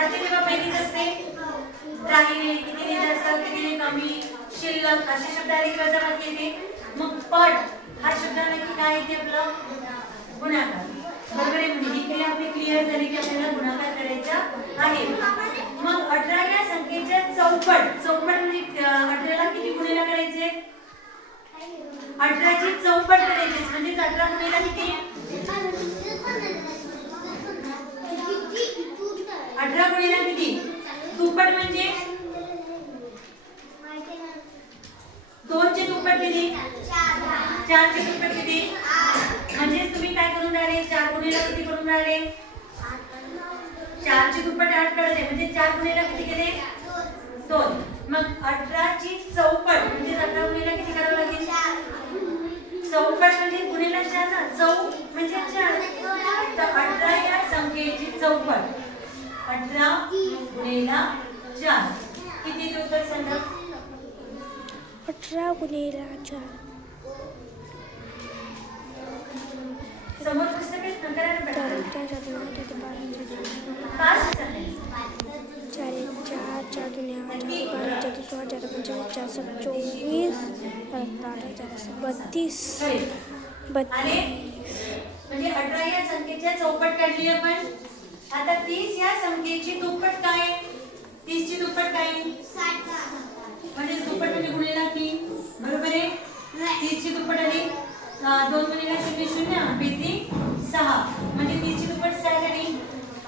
वाढते तेव्हा पहिलीच असते राहिले, कितीने जास्त कितीने कमी, शिल्लक असे शब्द आले किंवा वजाबाकी येते. मग पट हा शब्द आला की काय येते आपलं गुणाकार. बरोबर आहे. म्हणजे ही क्रिया आपली क्लिअर झाली की आपल्याला गुणाकार करायचा आहे. मग 18 या संख्येच्या चौपट. चौपट म्हणजे 18 ला किती गुणिले करायचे? 18 ची चौपट करायची. म्हणजे 18 गुणिले किती? 18 गुणिले किती? दुप्पट म्हणजे 2 चे दुप्पट किती? 4 चे दुप्पट किती? 8. म्हणजे तुम्ही काय करून राहिले? 4 गुणिले किती करून राहिले? 4 चे दुप्पट 8 काढले. म्हणजे 4 गुणिले किती केले? 2. मग 18 ची चौपट म्हणजे 18 गुणिले किती करावं लागेल? 4. चौपट म्हणजे गुणिले 4 ना. चौ म्हणजे 4. तर 18 या संख्येची चौपट 18 गुणिले 4 किती उत्तर सांगा? 18 गुणिले 4. समोर पुस्तक आहे करायला पाहिजे. 4 4 4 पाच झाले. 4 4 4 दुनिया 4 12 4 16 4 25 4 7 24 32 आणि म्हणजे 18 या संख्येच्या चौपट काढली आपण. आता 30 या संख्येची दुप्पट काय? 30 ची दुप्पट काय? 60. म्हणजे दुप्पट म्हणजे गुणिले 3. बरोबर आहे. 30 ची दुप्पट आली 2 गुणिले 0 0 बेती 6. म्हणजे 30 ची दुप्पट 6 झाली.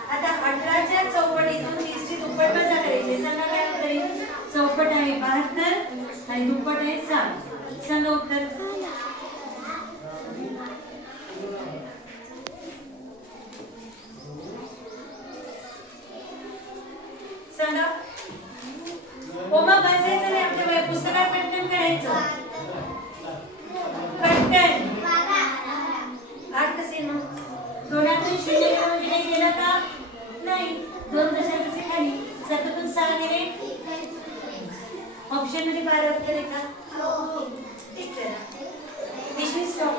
आता 18 च्या चौपटीतून 30 ची दुप्पट वजा करायची. सांगा काय उत्तर येईल? चौपट आहे 72 आणि दुप्पट आहे 7. सांगा उत्तर. सांगा. ओमा बसायचं नाही आपल्या पुस्तकात पटकन करायचं. पटकन 8 कसे मग? दोनातून 0 गेलं म्हणजे नाही गेलं का? नाही. 2 दशांश खाली 7तून 6 गेले. ऑप्शन मध्ये 12 उत्तर आहे का? हो. ठीक आहे. 20 स्टॉप.